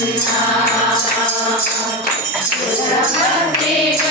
Krishna, Krishna,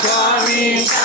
Swami